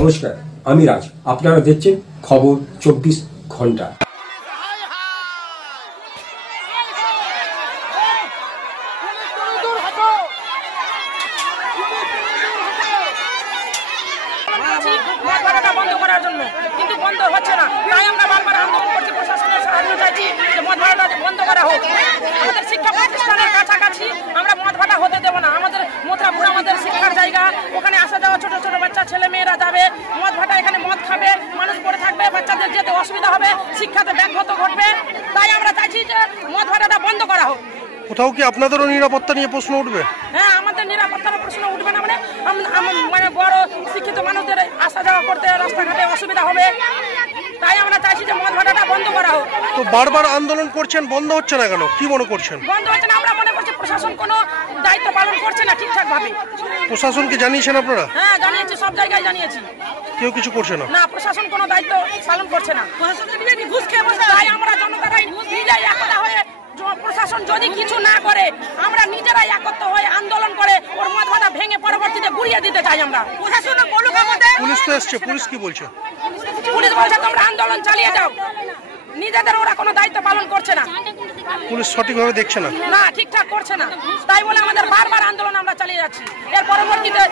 নমস্কার, আমি রাজ। আপনারা দেখছেন খবর 24 ঘন্টা। বন্ধ করার জন্য কিন্তু বন্ধ হচ্ছে না, তাই আমরা বারবার আন্দোলন করছি, প্রশাসনের সাহায্য চাইছি যে মদ ভাড়াটা বন্ধ করা হোক। আমাদের শিক্ষা প্রতিষ্ঠানের কাছাকাছি আমরা মদ ভাড়া হতে দেবো না। আমাদের মথুরাপুর আমাদের শিক্ষার জায়গা, ওখানে আসা যাওয়া ছোট ছোট বাচ্চা ছেলে মেয়েরা যাবে, মদ ভাটা এখানে মদ খাবে, মানুষ পড়ে থাকবে, বাচ্চাদের যেতে অসুবিধা হবে, শিক্ষাতে ব্যাঘাত ঘটবে। তাই আমরা চাইছি যে মদ ভাটাটা বন্ধ করা হোক। কোথাও কি আপনাদেরও নিরাপত্তা নিয়ে প্রশ্ন উঠবে? হ্যাঁ, আমাদের নিরাপত্তার প্রশ্ন উঠবে না, মানে বড় শিক্ষিত মানুষদের আসা যাওয়া করতে রাস্তাঘাটে অসুবিধা হবে। তাই আমরা চাইছি যে মদ ভাটাটা বন্ধ করা হোক। তো বারবার আন্দোলন করছেন, বন্ধ হচ্ছে না কেন? কি মনে করছেন? বন্ধ হচ্ছে না, আমরা মনে করছি প্রশাসন কোনো দায়িত্ব পালন করছে না ঠিকঠাক ভাবে। প্রশাসনকে জানিয়েছেন আপনারা? হ্যাঁ, জানিয়েছি, সব জায়গায় জানিয়েছি। কেউ কিছু করছে না? না, প্রশাসন কোনো দায়িত্ব পালন করছে না। ঘুষ খেয়ে বসে। তাই আমরা জনতারাই নিজেরাই একতা হয়ে, প্রশাসন যদি কিছু না করে আমরা নিজেরাই একত্র হয়ে আন্দোলন করে ওর মদ ভাটা ভেঙে পরবর্তীতে গুড়িয়ে দিতে চাই আমরা। প্রশাসন বলুক আমাদের। পুলিশ তো এসছে, পুলিশ কি বলছে? পুলিশ বলছে তোমরা আন্দোলন চালিয়ে যাও, নিজেদের ওরা কোনো দায়িত্ব পালন করছে না। পুলিশ সঠিকভাবে দেখছে না? না, ঠিকঠাক করছে না। তাই বলে আমাদের বারবার আন্দোলন আমরা চালিয়ে যাচ্ছি। এর পরবর্তীতে